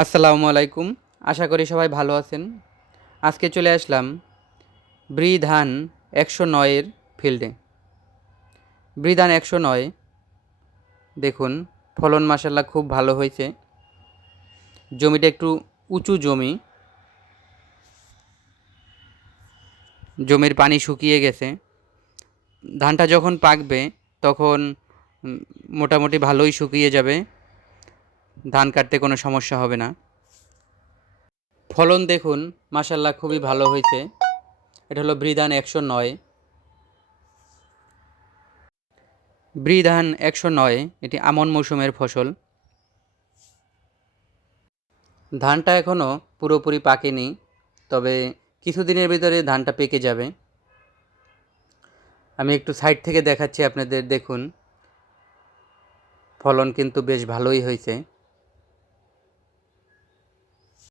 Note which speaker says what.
Speaker 1: আসসালামু আলাইকুম। আশা করি সবাই ভালো আছেন। আজকে চলে আসলাম ব্রিধান একশো নয়ের ফিল্ডে। ব্রিধান একশো নয়, দেখুন, ফলন মাসাল্লাহ খুব ভালো হয়েছে। জমিটা একটু উঁচু জমি। জমির পানি শুকিয়ে গেছে। ধানটা যখন পাকবে, তখন মোটামুটি ভালোই শুকিয়ে যাবে। ধান কাটতে কোনো সমস্যা হবে না। ফলন দেখুন মাসাল্লাহ খুবই ভালো হয়েছে। এটা হলো ব্রিধান একশো নয়। ব্রিধান একশো নয়, এটি আমন মৌসুমের ফসল। ধানটা এখনও পুরোপুরি পাকেনি, তবে কিছুদিনের ভিতরে ধানটা পেকে যাবে। আমি একটু সাইড থেকে দেখাচ্ছি আপনাদের, দেখুন। ফলন কিন্তু বেশ ভালোই হয়েছে।